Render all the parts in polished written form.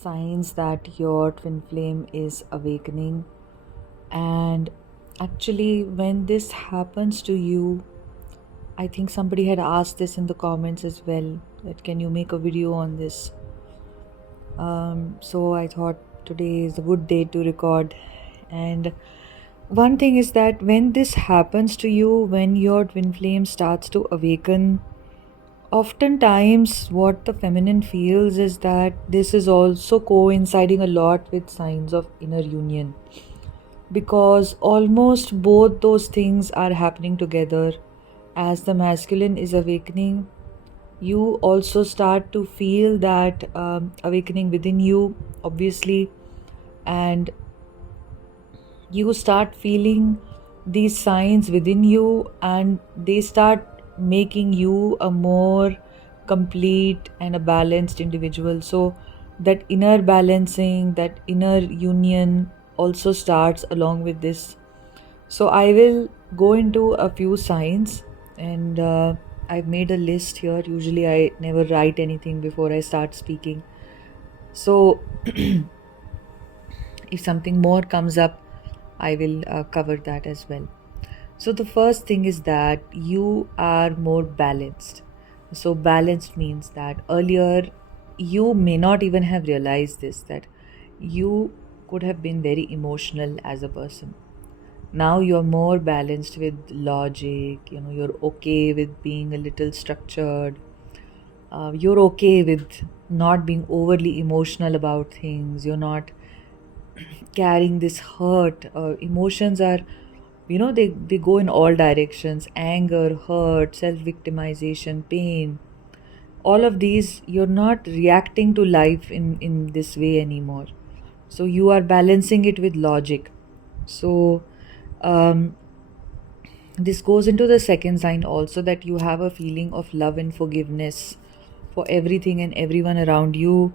signs that your twin flame is awakening. And actually, when this happens to you, I think somebody had asked this in the comments as well, that can you make a video on this? So I thought today is a good day to record. And one thing is that when this happens to you, when your twin flame starts to awaken, oftentimes what the feminine feels is that this is also coinciding a lot with signs of inner union, because almost both those things are happening together. As the masculine is awakening, you also start to feel that awakening within you, obviously, and you start feeling these signs within you, and they start making you a more complete and a balanced individual. So that inner balancing, that inner union also starts along with this. So I will go into a few signs, and I've made a list here. Usually I never write anything before I start speaking. So if something more comes up, I will cover that as well. So the first thing is that you are more balanced. So balanced means that earlier you may not even have realized this, that you could have been very emotional as a person. Now you're more balanced with logic, you're okay with being a little structured. You're okay with not being overly emotional about things. You're not carrying this hurt. Emotions are, they go in all directions: anger, hurt, self victimization, pain. All of these, you're not reacting to life in this way anymore. So you are balancing it with logic. So, um, this goes into the second sign also, that you have a feeling of love and forgiveness for everything and everyone around you.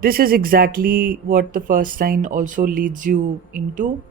This is exactly what the first sign also leads you into,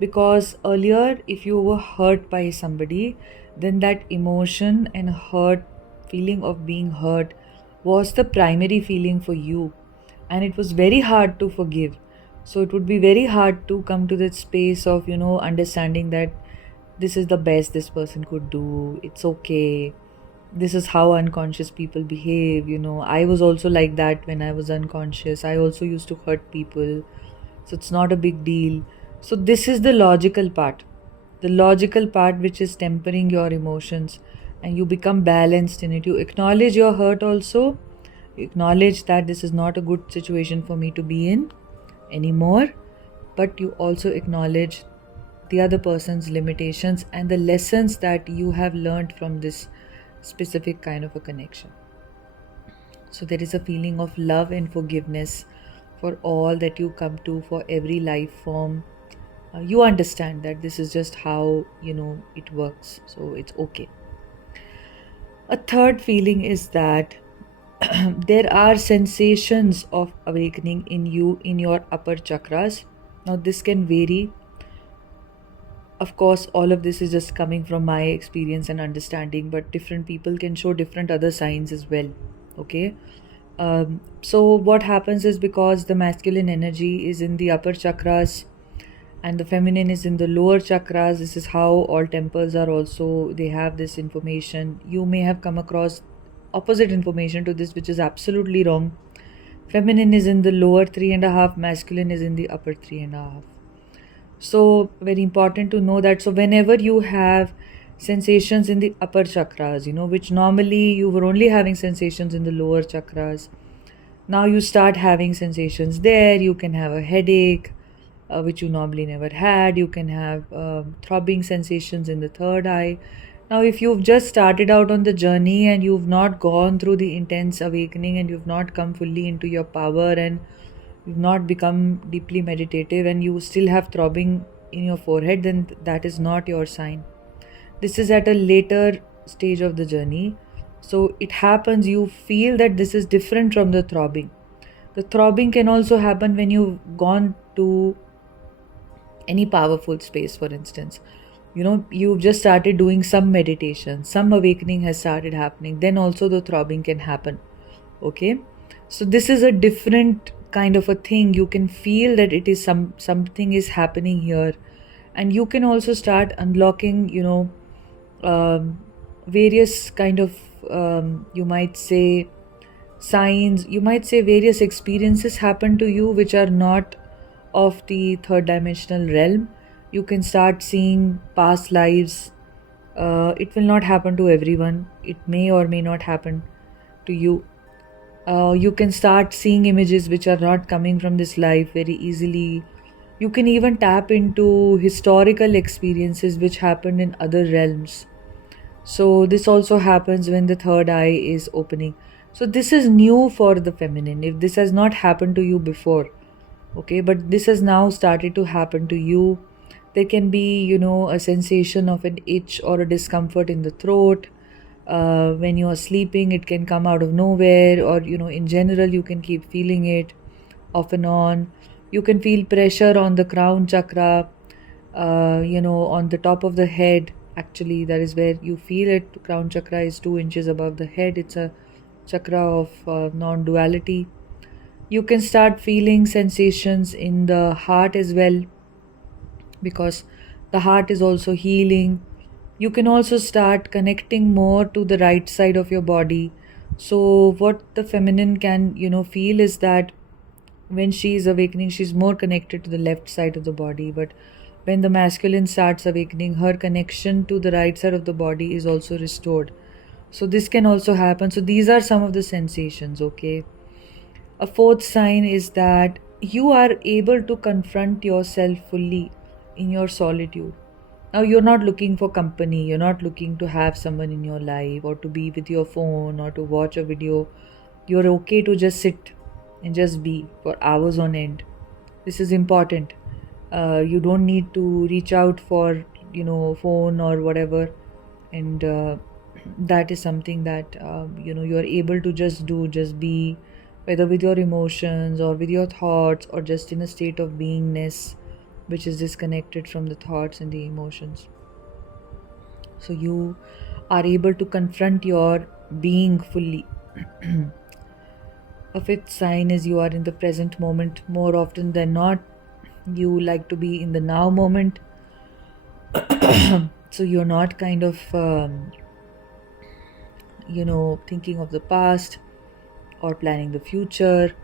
because earlier, if you were hurt by somebody, then that emotion and hurt, feeling of being hurt, was the primary feeling for you, and it was very hard to forgive. So it would be very hard to come to that space of understanding that this is the best this person could do, it's okay, this is how unconscious people behave. I was also like that when I was unconscious. I also used to hurt people, so it's not a big deal. So this is the logical part, which is tempering your emotions, and you become balanced in it. You acknowledge your hurt also. You acknowledge that this is not a good situation for me to be in anymore, but you also acknowledge the other person's limitations and the lessons that you have learned from this specific kind of a connection. So there is a feeling of love and forgiveness for all that you come to, for every life form. You understand that this is just how it works, so it's okay. A third feeling is that there are sensations of awakening in you in your upper chakras. Now this can vary. Of course, all of this is just coming from my experience and understanding, but different people can show different other signs as well. Okay. So what happens is, because the masculine energy is in the upper chakras and the feminine is in the lower chakras, this is how all temples are also, they have this information. You may have come across opposite information to this, which is absolutely wrong. Feminine is in the lower 3.5, masculine is in the upper 3.5. So very important to know that. So whenever you have sensations in the upper chakras, which normally you were only having sensations in the lower chakras, now you start having sensations there. You can have a headache, which you normally never had. You can have throbbing sensations in the third eye. Now, if you've just started out on the journey and you've not gone through the intense awakening, and you've not come fully into your power, and you've not become deeply meditative, and you still have throbbing in your forehead, then that is not your sign. This is at a later stage of the journey. So it happens, you feel that this is different from the throbbing. The throbbing can also happen when you've gone to any powerful space, for instance. You've just started doing some meditation, some awakening has started happening, then also the throbbing can happen. Okay. So this is a different kind of a thing. You can feel that it is something is happening here, and you can also start unlocking, um, various kind of, you might say, signs. You might say various experiences happen to you which are not of the third dimensional realm. You can start seeing past lives. It will not happen to everyone. It may or may not happen to you. You can start seeing images which are not coming from this life very easily. You can even tap into historical experiences which happened in other realms. So, this also happens when the third eye is opening. So, this is new for the feminine. If this has not happened to you before, okay, but this has now started to happen to you. There can be, a sensation of an itch or a discomfort in the throat. When you are sleeping, it can come out of nowhere, or in general, you can keep feeling it off and on. You can feel pressure on the crown chakra, on the top of the head. Actually, that is where you feel it. The crown chakra is 2 inches above the head. It's a chakra of non duality. You can start feeling sensations in the heart as well, because the heart is also healing. You can also start connecting more to the right side of your body. So, what the feminine can, feel is that when she is awakening, she's more connected to the left side of the body. But when the masculine starts awakening, her connection to the right side of the body is also restored. So, this can also happen. So, these are some of the sensations, okay? A fourth sign is that you are able to confront yourself fully in your solitude. Now, you're not looking for company, you're not looking to have someone in your life or to be with your phone or to watch a video. You're okay to just sit and just be for hours on end. This is important. You don't need to reach out for, phone or whatever. And that is something that, you're able to just do, just be, whether with your emotions or with your thoughts or just in a state of beingness which is disconnected from the thoughts and the emotions. So you are able to confront your being fully. A fifth sign is you are in the present moment more often than not. You like to be in the now moment. So you're not kind of, thinking of the past or planning the future.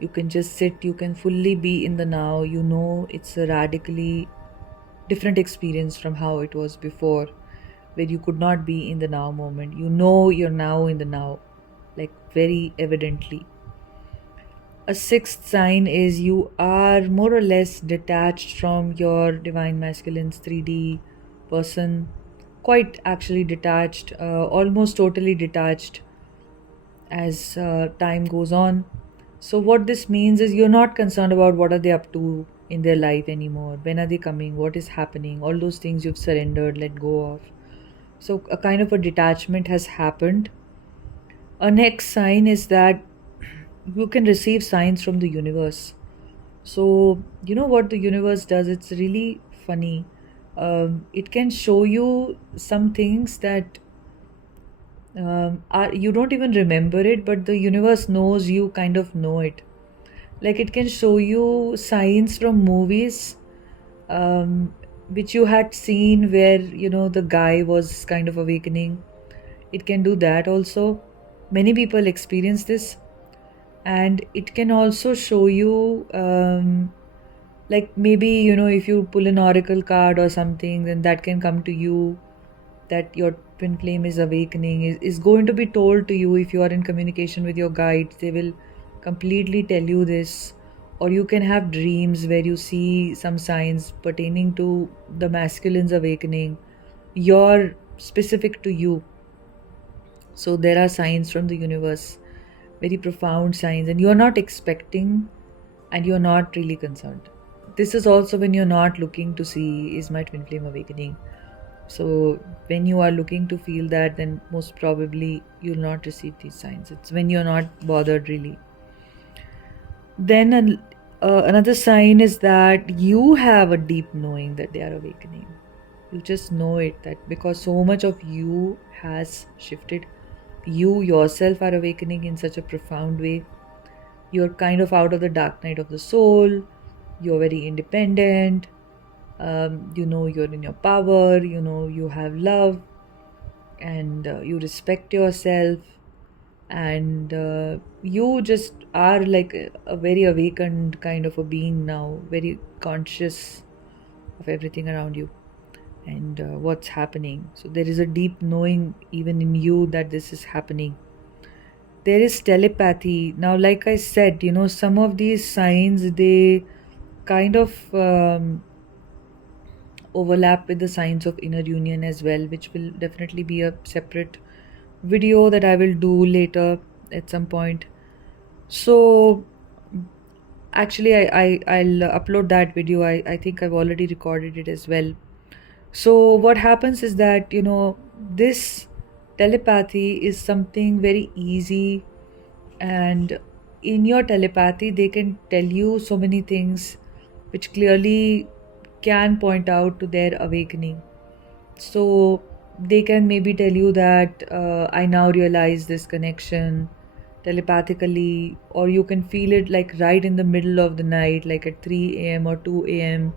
You can just sit, you can fully be in the now. It's a radically different experience from how it was before, where you could not be in the now moment. You're now in the now, like very evidently. A sixth sign is you are more or less detached from your divine masculine's 3D person, quite actually detached, almost totally detached as time goes on. So, what this means is you're not concerned about what are they up to in their life anymore, when are they coming, what is happening, all those things you've surrendered, let go of. So, a kind of a detachment has happened. A next sign is that you can receive signs from the universe. So, you know what the universe does? It's really funny. It can show you some things that you don't even remember it, but the universe knows you kind of know it. Like it can show you signs from movies, which you had seen where, the guy was kind of awakening. It can do that also. Many people experience this. And it can also show you, like maybe, if you pull an oracle card or something, then that can come to you that your twin flame is awakening, is going to be told to you if you are in communication with your guides. They will completely tell you this. Or you can have dreams where you see some signs pertaining to the masculine's awakening, you're specific to you. So there are signs from the universe, very profound signs, and you're not expecting and you're not really concerned. This is also when you're not looking to see, is my twin flame awakening? So, when you are looking to feel that, then most probably you'll not receive these signs. It's when you're not bothered really. Then, another sign is that you have a deep knowing that they are awakening. You just know it, that because so much of you has shifted, you yourself are awakening in such a profound way. You're kind of out of the dark night of the soul. You're very independent. You know you're in your power. You know you have love, and you respect yourself, and you just are like a very awakened kind of a being now, very conscious of everything around you and what's happening. So there is a deep knowing even in you that this is happening. There is telepathy. Now, like I said, some of these signs, they kind of overlap with the signs of inner union as well, which will definitely be a separate video that I will do later at some point. So actually, I'll upload that video. I think I've already recorded it as well. So what happens is that this telepathy is something very easy, and in your telepathy they can tell you so many things which clearly can point out to their awakening. So they can maybe tell you that I now realize this connection telepathically, or you can feel it like right in the middle of the night, like at 3 a.m. or 2 a.m.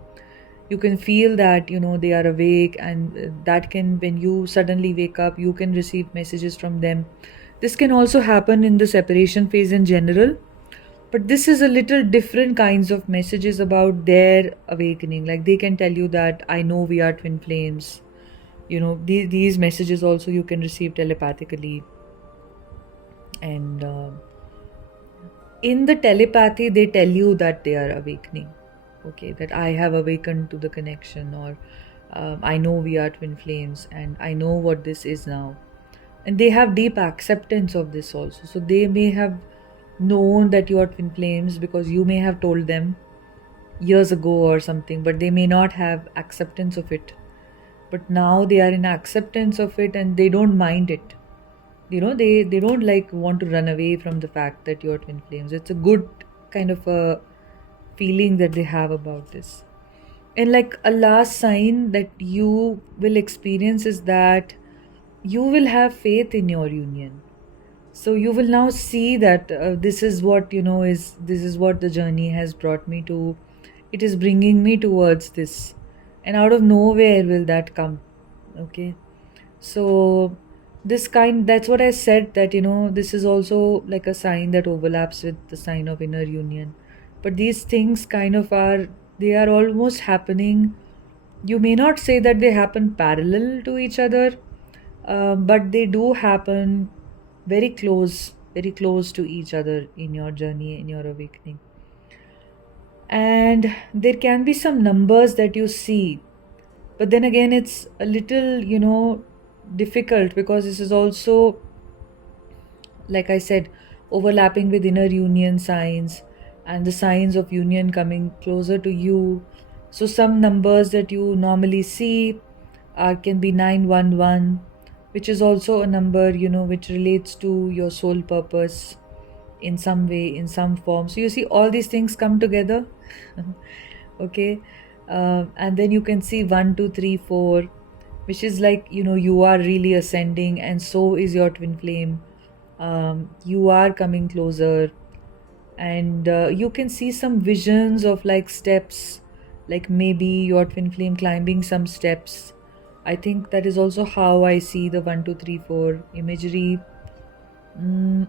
You can feel that they are awake, and that can, when you suddenly wake up, you can receive messages from them. This can also happen in the separation phase in general, but this is a little different kinds of messages about their awakening. Like they can tell you that I know we are twin flames. These messages also you can receive telepathically. And in the telepathy they tell you that they are awakening. Okay, that I have awakened to the connection, or I know we are twin flames and I know what this is now. And they have deep acceptance of this also. So they may have known that you are twin flames because you may have told them years ago or something, but they may not have acceptance of it. But now they are in acceptance of it and they don't mind it. They don't like want to run away from the fact that you're twin flames. It's a good kind of a feeling that they have about this. And like a last sign that you will experience is that you will have faith in your union. So you will now see that this is what this is what the journey has brought me to. It is bringing me towards this, and out of nowhere will that come. Okay, so that's what I said, that this is also like a sign that overlaps with the sign of inner union. But these things kind of they are almost happening. You may not say that they happen parallel to each other, but they do happen very close to each other in your journey, in your awakening. And there can be some numbers that you see, but then again it's a little difficult, because this is also, like I said, overlapping with inner union signs and the signs of union coming closer to you. So some numbers that you normally see can be 911, which is also a number which relates to your soul purpose in some way, in some form. So you see all these things come together. Okay. And then you can see 1 2 3 4, which is like you are really ascending, and so is your twin flame. You are coming closer, and you can see some visions of like steps, like maybe your twin flame climbing some steps. I think that is also how I see the 1 2 3 4 imagery.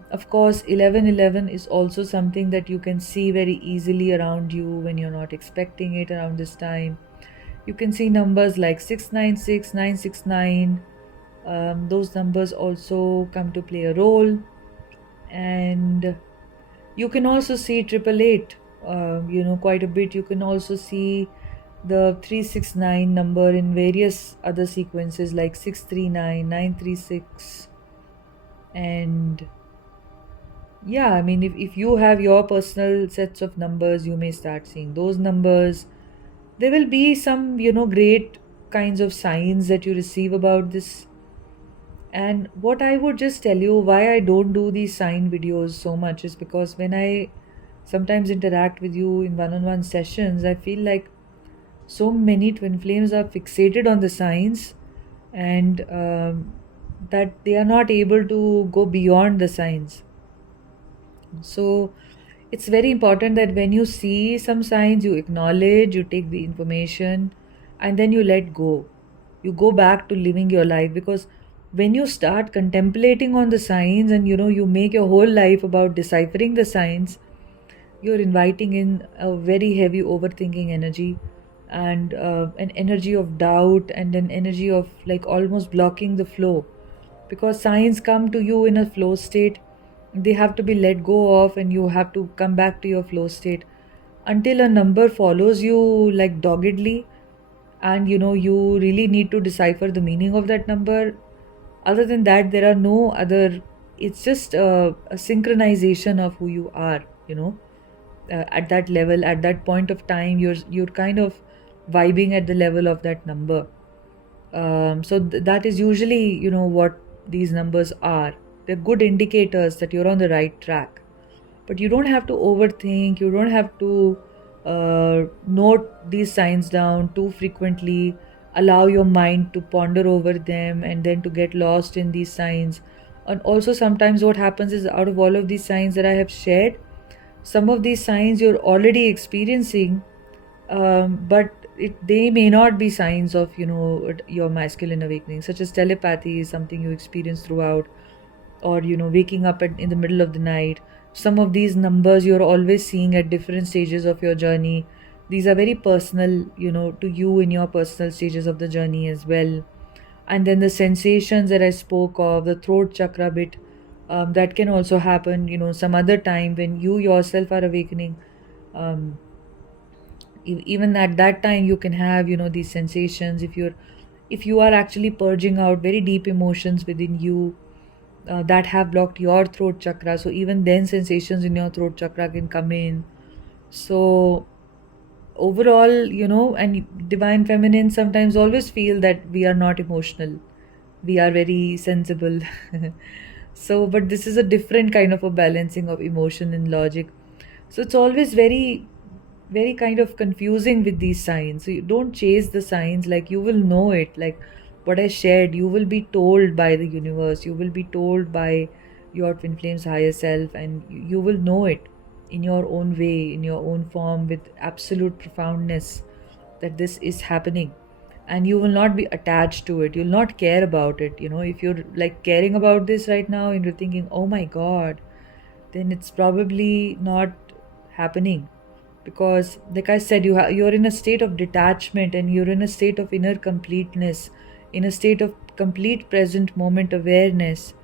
Of course, 1111 is also something that you can see very easily around you when you're not expecting it around this time. You can see numbers like 696, 969. Those numbers also come to play a role. And you can also see 888, quite a bit. You can also see the 369 number in various other sequences like 639, 936. And yeah, I mean, if you have your personal sets of numbers, you may start seeing those numbers. There will be some, great kinds of signs that you receive about this. And what I would just tell you, why I don't do these sign videos so much, is because when I sometimes interact with you in one-on-one sessions, I feel like so many twin flames are fixated on the signs, and that they are not able to go beyond the signs. So it's very important that when you see some signs, you acknowledge, you take the information, and then you let go. You go back to living your life, because when you start contemplating on the signs and you make your whole life about deciphering the signs, you're inviting in a very heavy overthinking energy, and an energy of doubt, and an energy of like almost blocking the flow, because signs come to you in a flow state. They have to be let go of, and you have to come back to your flow state until a number follows you like doggedly, and you really need to decipher the meaning of that number. Other than that, there are no other. It's just a synchronization of who you are, at that level, at that point of time. You're kind of vibing at the level of that number. So that is usually what these numbers are. They're good indicators that you're on the right track, but you don't have to overthink. You don't have to note these signs down too frequently, allow your mind to ponder over them and then to get lost in these signs. And also, sometimes what happens is, out of all of these signs that I have shared, some of these signs you're already experiencing, but they may not be signs of your masculine awakening, such as telepathy is something you experience throughout, or waking up in the middle of the night. Some of these numbers you're always seeing at different stages of your journey. These are very personal, to you in your personal stages of the journey as well. And then the sensations that I spoke of, the throat chakra bit, that can also happen some other time when you yourself are awakening. um, Even at that time you can have these sensations, if you are actually purging out very deep emotions within you that have blocked your throat chakra. So even then sensations in your throat chakra can come in. So overall, and divine feminine sometimes always feel that we are not emotional, we are very sensible. So but this is a different kind of a balancing of emotion and logic. So it's always very, very kind of confusing with these signs. So you don't chase the signs, like you will know it, like what I shared, you will be told by the universe, you will be told by your twin flames higher self, and you will know it in your own way, in your own form, with absolute profoundness, that this is happening. And you will not be attached to it, you'll not care about it. If you're like caring about this right now and you're thinking, oh my god, then it's probably not happening. Because like I said, you're in a state of detachment, and you're in a state of inner completeness, in a state of complete present moment awareness,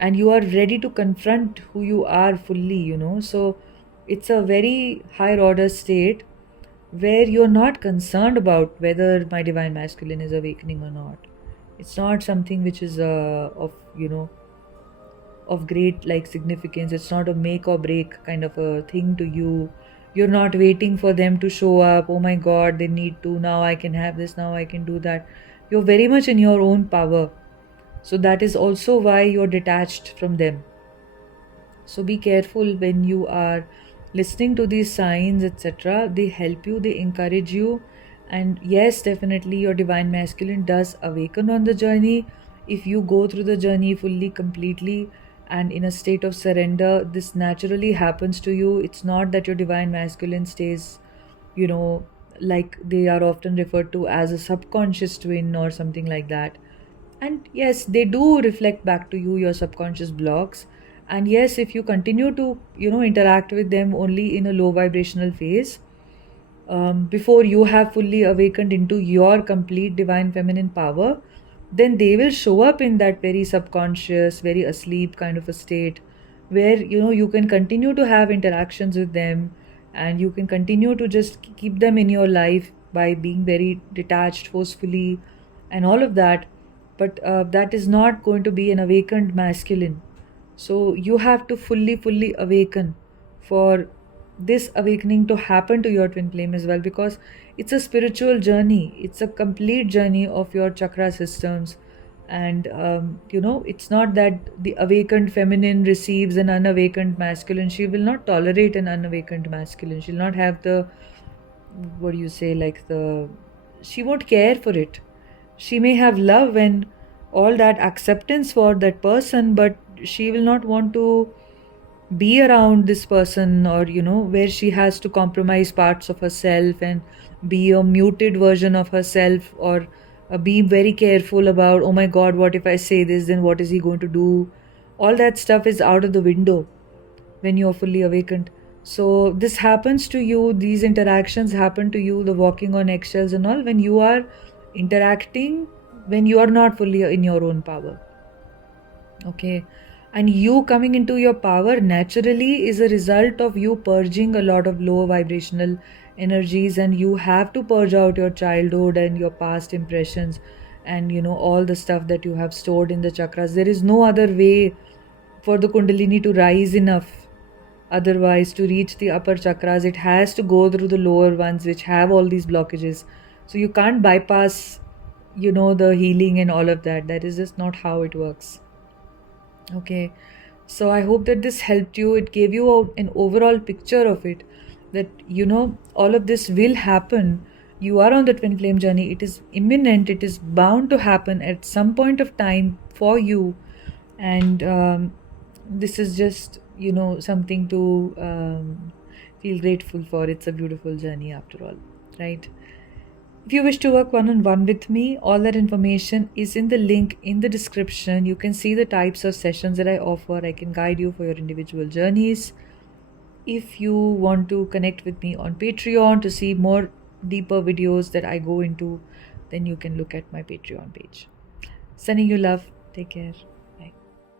and you are ready to confront who you are fully. So it's a very higher order state where you're not concerned about whether my divine masculine is awakening or not. It's not something which is of of great like significance. It's not a make or break kind of a thing to you. You're not waiting for them to show up. Oh my god, they need to, now I can have this, now I can do that. You're very much in your own power. So that is also why you're detached from them. So be careful when you are listening to these signs, etc. They help you, they encourage you. And yes, definitely your divine masculine does awaken on the journey. If you go through the journey fully, completely, and in a state of surrender, this naturally happens to you. It's not that your divine masculine stays, you know, like they are often referred to as a subconscious twin or something like that. And yes, they do reflect back to you your subconscious blocks. And yes, if you continue to interact with them only in a low vibrational phase, before you have fully awakened into your complete divine feminine power, then they will show up in that very subconscious, very asleep kind of a state, where you can continue to have interactions with them, and you can continue to just keep them in your life by being very detached forcefully and all of that. But that is not going to be an awakened masculine. So you have to fully awaken for this awakening to happen to your twin flame as well, because it's a spiritual journey. It's a complete journey of your chakra systems. And it's not that the awakened feminine receives an unawakened masculine. She will not tolerate an unawakened masculine. She'll not have the, what do you say, like the, she won't care for it. She may have love and all that acceptance for that person, but she will not want to be around this person, or where she has to compromise parts of herself and be a muted version of herself, or be very careful about, oh my god, what if I say this, then what is he going to do? All that stuff is out of the window when you're fully awakened. So this happens to you, these interactions happen to you, the walking on eggshells and all, when you are interacting, when you are not fully in your own power. Okay. And you coming into your power naturally is a result of you purging a lot of low vibrational energies, and you have to purge out your childhood and your past impressions, and all the stuff that you have stored in the chakras. There is no other way for the kundalini to rise enough. Otherwise, to reach the upper chakras, it has to go through the lower ones, which have all these blockages. So you can't bypass, the healing and all of that. That is just not how it works. Okay. So I hope that this helped you. It gave you an overall picture of it, that all of this will happen. You are on the twin flame journey. It is imminent. It is bound to happen at some point of time for you. And this is just something to feel grateful for. It's a beautiful journey after all, right? If you wish to work one-on-one with me, all that information is in the link in the description. You can see the types of sessions that I offer. I can guide you for your individual journeys. If you want to connect with me on Patreon to see more deeper videos that I go into, then you can look at my Patreon page. Sending you love. Take care.